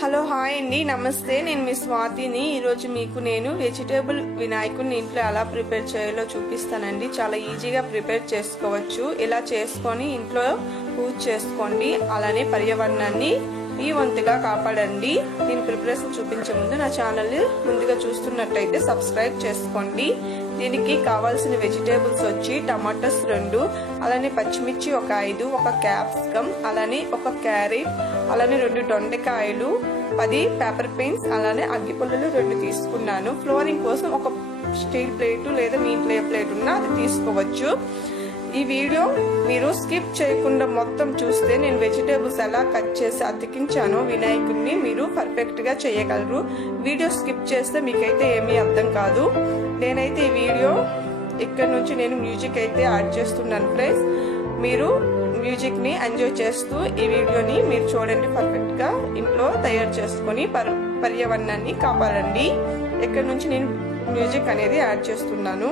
Hello hi అండి, నమస్తే. నేను మీ స్వాతిని. ఈరోజు మీకు నేను వెజిటేబుల్ వినాయకుడిని ఇంట్లో ఎలా ప్రిపేర్ చేయాలో చూపిస్తానండి. చాలా ఈజీగా ప్రిపేర్ చేసుకోవచ్చు. ఇలా చేసుకొని ఇంట్లో పూజ చేసుకోండి. అలానే పర్యావరణాన్ని ఈ వంతుగా కాపాడండి. దీని ప్రిపరేషన్ చూపించే ముందు నా ఛానల్ ముందుగా చూస్తున్నట్టయితే సబ్స్క్రైబ్ చేసుకోండి. దీనికి కావాల్సిన వెజిటేబుల్స్ వచ్చి టమాటోస్ 2, అలానే పచ్చిమిర్చి ఒక 5, ఒక క్యాప్సికమ్, అలానే ఒక క్యారెట్, అలానే 2 దొండకాయలు, 10 పేపర్ పెయిన్స్, అలానే అగ్గిపుల్లలు 2 తీసుకున్నాను. ఫ్లోరింగ్ కోసం ఒక స్టీల్ ప్లేట్ లేదా మీ ప్లేట్ ఉన్నా అది తీసుకోవచ్చు. ఈ వీడియో మీరు స్కిప్ చేయకుండా మొత్తం చూస్తే నేను వెజిటేబుల్స్ ఎలా కట్ చేసి అతికించానో వినాయకుడిని మీరు పర్ఫెక్ట్ గా చేయగలరు. వీడియో స్కిప్ చేస్తే మీకైతే ఏమీ అర్థం కాదు. నేనైతే ఈ వీడియో ఇక్కడ నుంచి నేను మ్యూజిక్ అయితే యాడ్ చేస్తున్నాను ఫ్రెండ్స్. మీరు మ్యూజిక్ ని ఎంజాయ్ చేస్తూ ఈ వీడియోని మీరు చూడండి. పర్ఫెక్ట్ గా ఇంట్లో తయారు చేసుకొని పర్యావరణాన్ని కాపాడండి. ఇక్కడ నుంచి నేను మ్యూజిక్ అనేది యాడ్ చేస్తున్నాను.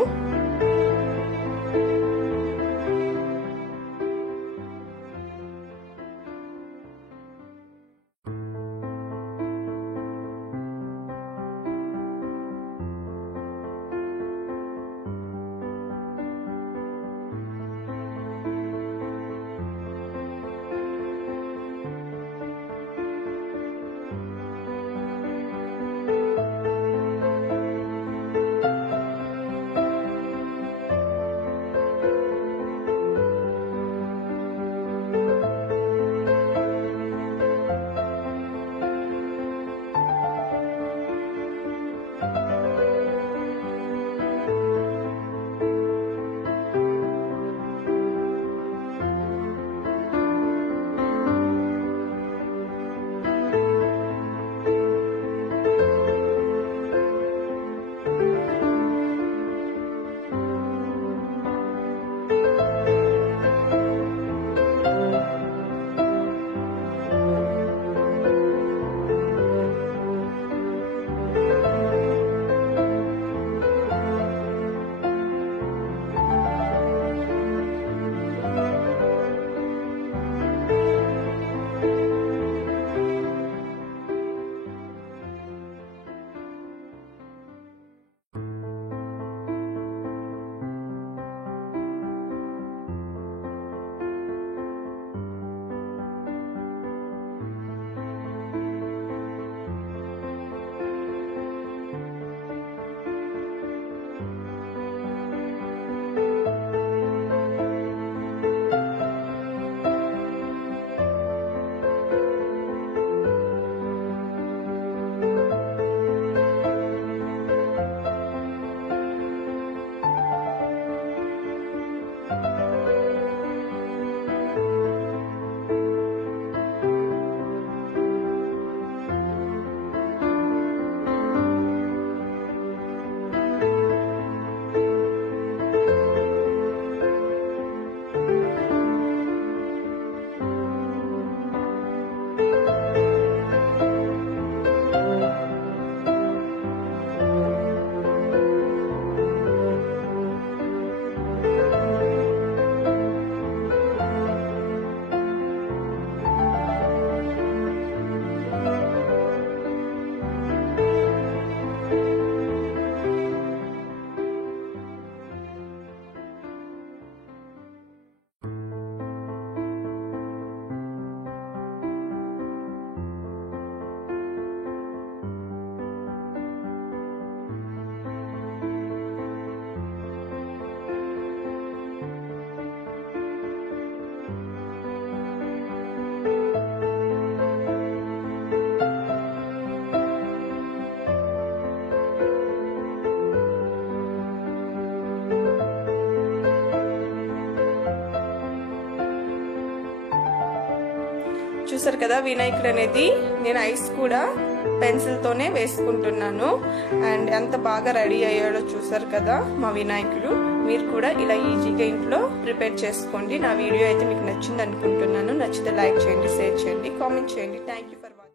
చూసారు కదా, వినాయకుడు అనేది నేను ఐస్ కూడా పెన్సిల్ తోనే వేసుకుంటున్నాను. అండ్ ఎంత బాగా రెడీ అయ్యాడో చూసారు కదా మా వినాయకుడు. మీరు కూడా ఇలా ఈజీగా ఇంట్లో ప్రిపేర్ చేసుకోండి. నా వీడియో అయితే మీకు నచ్చింది అనుకుంటున్నాను. నచ్చితే లైక్ చేయండి, షేర్ చేయండి, కామెంట్ చేయండి. Thank you for watching.